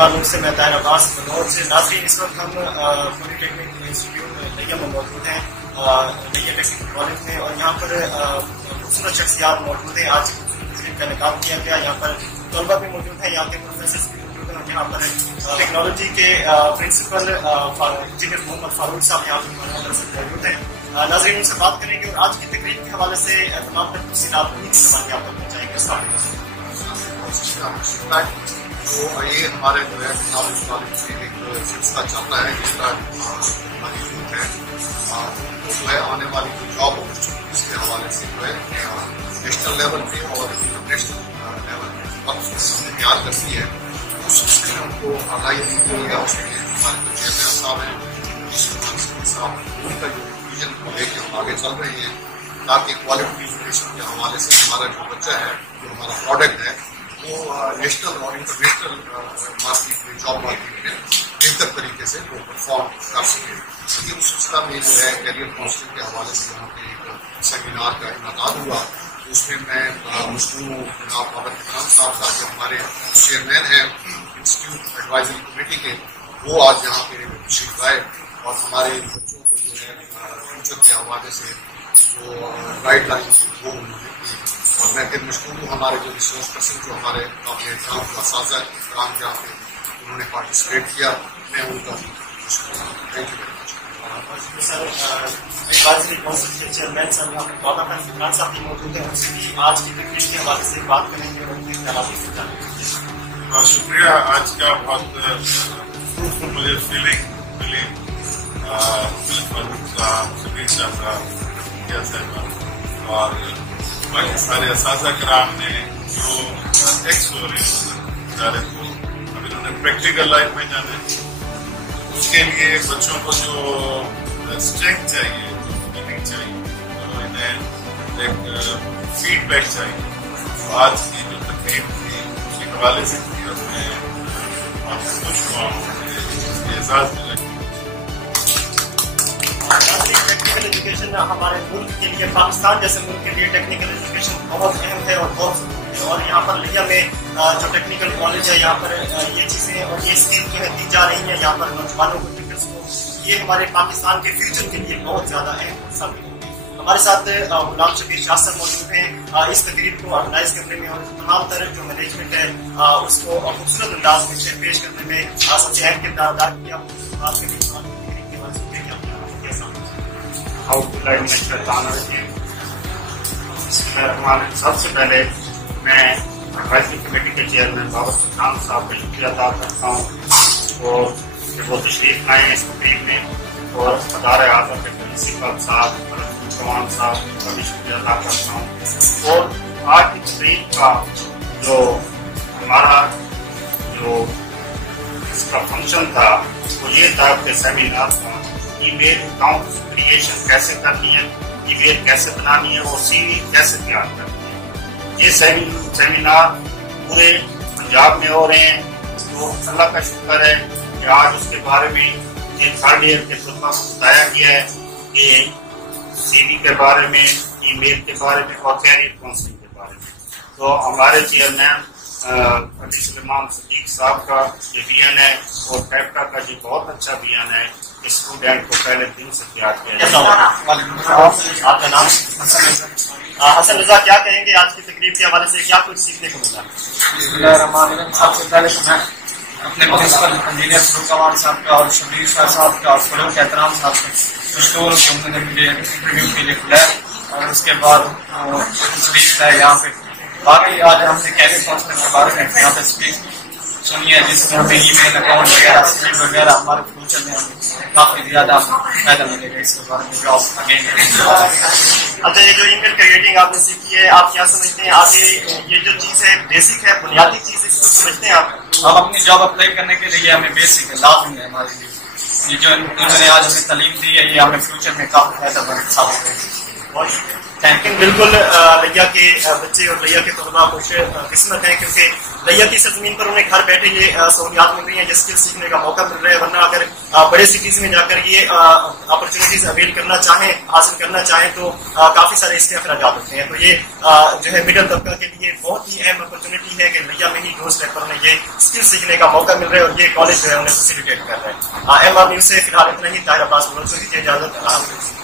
मालूम से मैं ताहिर अब्बास बलौर से। नाज़रीन, इस वक्त हम पॉलिटेक्निक इंस्टीट्यूट नैया में मौजूद हैं, नैया टेक्निकल कॉलेज में, और यहाँ पर खूबसूरत शख्सियात मौजूद हैं। आज तकरीब का इनेकाम किया गया। यहाँ पर तलबा भी मौजूद हैं, यहाँ के प्रोफेसर भी मौजूद हैं, और यहाँ पर टेक्नोलॉजी के प्रिंसिपल इंजीनियर मोहम्मद फारूक साहब यहाँ पर मौजूद हैं। नाज़रीन, उनसे बात करेंगे और आज की तकरीब के हवाले से तमाम तफसीलात उन्हीं की ज़बान में आप तक पहुँचाएंगे। तो ये हमारे जो है कॉलेज में एक सिलसिला चल रहा है जिसका हमारी यूथ है जो है आने वाली जो जॉब अपॉर्चुनिटीज के हवाले से जो है नेशनल लेवल पे और इंटरनेशनल लेवल पे वक्त हमने तैयार करती है। उस सिलसिले में उनको आगाही दी गई है। उसमें हमारे जो चेयरमैन साहब हैं साहब उनका जो विजन को लेकर हम आगे चल रहे हैं ताकि क्वालिटी एजुकेशन के हवाले से हमारा जो बच्चा है, जो हमारा प्रोडक्ट है, वो नेशनल और इंटरनेशनल मार्केट में, जॉब मार्केट में बेहतर तरीके से वो परफॉर्म कर सके। ये उस सिलसिला में जो है कैरियर काउंसलिंग के हवाले से यहाँ पे एक सेमिनार का इनेकाद हुआ। उसमें मैं मशहूर हूँ जनाब बाबर इकराम साहब का, जो हमारे चेयरमैन हैं इंस्टीट्यूट एडवाइजरी कमेटी के, वो आज यहाँ पे तशरीफ लाए और हमारे बच्चों को जो है फ्यूचर के हवाले से जो गाइडलाइन वो उन्होंने दी। और मैं फिर मशहूर हूँ हमारे जो रिसोर्स पर्सन जो हमारे काबिल एहतराम असातिज़ा कराम जहाँ पे उन्होंने पार्टिसिपेट किया, मैं उनका thank you very much. Sir, advisory council के चेयरमैन साहब यहाँ पे बाबर इकराम साहब भी मौजूद हैं, उनसे भी आज की तकरीब के हवाले से बात करेंगे और उनके ख्यालात से जानेंगे। शुक्रिया। आज का बहुत मुझे फीलिंग मिली फारूक साहब, शबीर शाह साहब और बाकी सारे असातिज़ा कराम ने जो एक्स हो रहे इदारे को अब इन्होंने प्रैक्टिकल लाइफ में जाने, उसके लिए बच्चों को जो स्ट्रेंथ चाहिए, जो फीलिंग चाहिए, तो इन्हें एक फीडबैक चाहिए। तो आज की जो तकरीब थी उसके हवाले से थी और मैं खुश हुआ हूँ, मुझे एजाज मिला। टेक्निकल एजुकेशन हमारे मुल्क के लिए, पाकिस्तान जैसे मुल्क के लिए टेक्निकल एजुकेशन बहुत अहम है और बहुत ज़रूरी है। और यहाँ पर लिया में जो टेक्निकल कॉलेज है, यहाँ पर ये चीज़ें और ये स्किल जो है दी जा रही है यहाँ पर नौजवानों को, टीचर्स को, ये हमारे पाकिस्तान के फ्यूचर के लिए बहुत ज़्यादा अहम साबित होगी। हमारे साथ गुलाम शबीर शाह साहब मौजूद हैं इस तकरीब को ऑर्गेनाइज करने में और तमाम तरह जो मैनेजमेंट है उसको खूबसूरत अंदाज में पेश करने में सबसे अहम किरदार अदा किया। बात करने के बाद सबसे पहले मैं एडवाइजरी कमेटी के चेयरमैन बाबर इकराम साहब का शुक्रिया अदा करता हूँ और वो तशरीफ लाए इस तकरीब में, और अदारे आज़म के प्रिंसिपल साहब जवान साहब का भी शुक्रिया अदा करता हूँ। और आज की तकरीब का जो हमारा जो इसका फंक्शन था वो ये था कि सेमिनार था ईमेल अकाउंट क्रिएशन कैसे करनी है, ईमेल कैसे बनानी है और सीवी कैसे तैयार करनी है। ये सेमिनार पूरे पंजाब में हो रहे हैं। तो अल्लाह का शुक्र है कि आज उसके बारे में ये थर्ड ईयर के तलबा को बताया गया है कि सीवी के बारे में, ईमेल के बारे में और कैरियर काउंसलिंग के बारे में। तो हमारे चेयरमैन अली सलेमान सदीक साहब का जो विजन है और कैप्टा का जो बहुत अच्छा विजन है, स्टूडेंट को पहले दिन से तैयार किया जाए। आपका नाम? हसन रजा, क्या कहेंगे आज की तकरीब के हवाले से, क्या कुछ सीखने को मिला? सबसे पहले तो मैं अपने प्रिंसिपल इंजीनियर फरूक साहब का और शबीर शाह साहब का और फरूक एहतराम साहब का स्टोर जो उन्होंने मुझे इंटरव्यू के लिए बुलाया और उसके बाद स्पीच है यहाँ पे। बाकी आज हमने कैरियर काउंसलिंग के बारे में यहाँ पे स्पीच सुनी है जिसमें हमें ईमेल अकाउंट वगैरह, स्किल वगैरह हमारे फ्यूचर में हमें काफी ज्यादा फायदा मिलेगा इसके बारे में जॉब अगेन। अच्छा, ये जो ईमेल क्रिएटिंग आपने सीखी है, आप क्या समझते हैं आगे ये जो चीज़ है बेसिक है, बुनियादी चीज़ इसको समझते हैं आप? हम अपनी जॉब अप्लाई करने के लिए हमें बेसिक है, लाजमी है हमारे लिए। ये जो इन्होंने आज हमें तालीम दी है ये हमें फ्यूचर में काफी फायदा साबित होगा। لیکن بالکل لیا کے بچے اور لیا کے طلباء خوش قسمت ہیں کیونکہ لیا کی سرزمین پر انہیں گھر بیٹھے یہ سہولیات مل رہی ہیں، یہ اسکل سیکھنے کا موقع مل رہا ہے. ورنہ اگر بڑے سٹیز میں جا کر یہ اپرچونیٹیز اویل کرنا چاہیں، حاصل کرنا چاہیں تو کافی سارے اس کے اخراجات ہوتے ہیں. تو یہ جو ہے مڈل طبقہ کے لیے بہت ہی اہم اپرچونیٹی ہے کہ لیا میں ہی ڈور اسٹیپ پر انہیں یہ اسکل سیکھنے کا موقع مل رہا ہے اور یہ کالج جو ہے انہیں فیسیلیٹیٹ کر رہا ہے. ایم آر نیوز سے فی الحال اتنا ہی. طاہر عباس دیجیے اجازت.